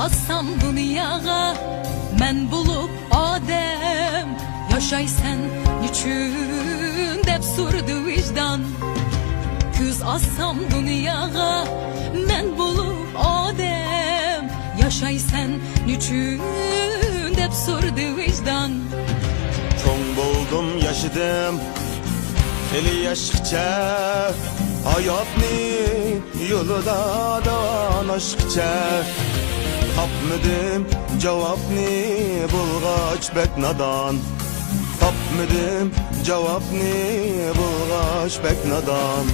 assam dünyaya, men bulup adem, yaşaysan niçin dep sordu vicdan. Küz assam dünyaya, men bulup adem, yaşaysan niçin dep sordu vicdan. Çoğ buldum yaşadım, eli yaşıkça, hayatın yolunda da aşkça. Tapmadım cevapni bulgaç bek nadan, tapmadım cevapni bulgaç bek nadan.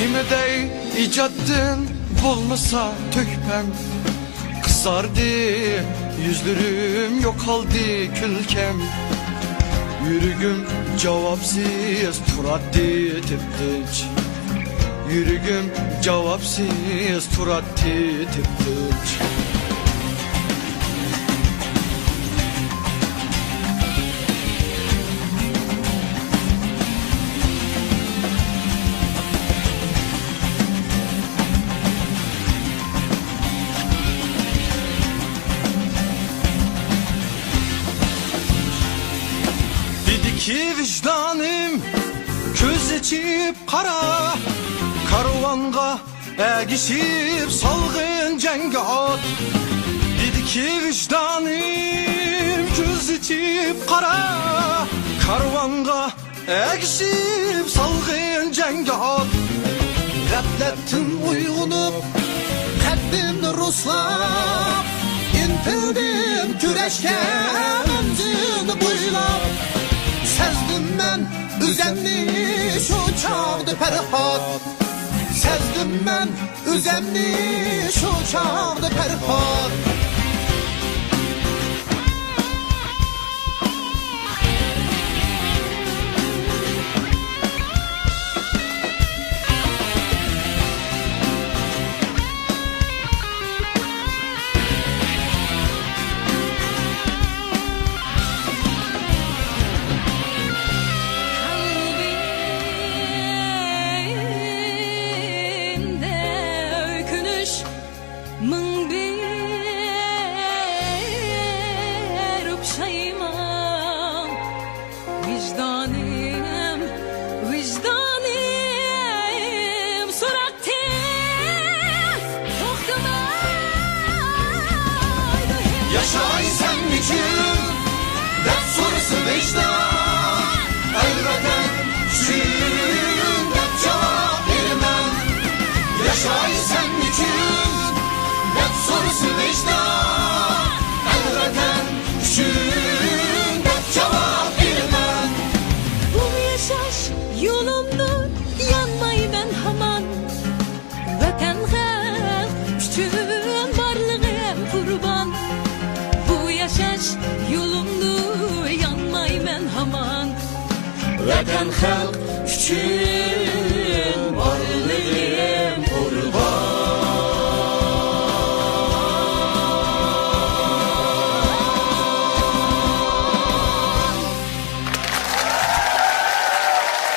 Nimedey icaddın bulmasa tökpem, kısardı yüzlerim, yok kaldı külkem. Yürügüm cevapsız turattı teptiç, yürügüm cevapsız turattı teptiç. Ki vicdanım köz içip kara, karvanga egişip salgın cenge at. Dedi ki vicdanım köz içip kara, karvanga egişip salgın cenge at. Gaflettim uygunup, kalbimni ruslap, intildim güreşken ömzünü buylap. Sezdim ben üzemni şu çağdı perhat, sezdim ben üzemni şu çağdı perhat. Mın bir upşayman, vicdanım, vicdanım soraktı, toxtamaydı. Yaşay sen niçin, dert sorusu vicdan. Elbette şiirin dert cevap vermem. Yaşay sen niçin, sorusu vicdan, elbeten şiirin dert cevap vermem. Bu yaşaş yolumda yanmay ben haman, vatan halk üçün varlığım kurban. Bu yaşaş yolumda yanmay ben haman, vatan halk üçün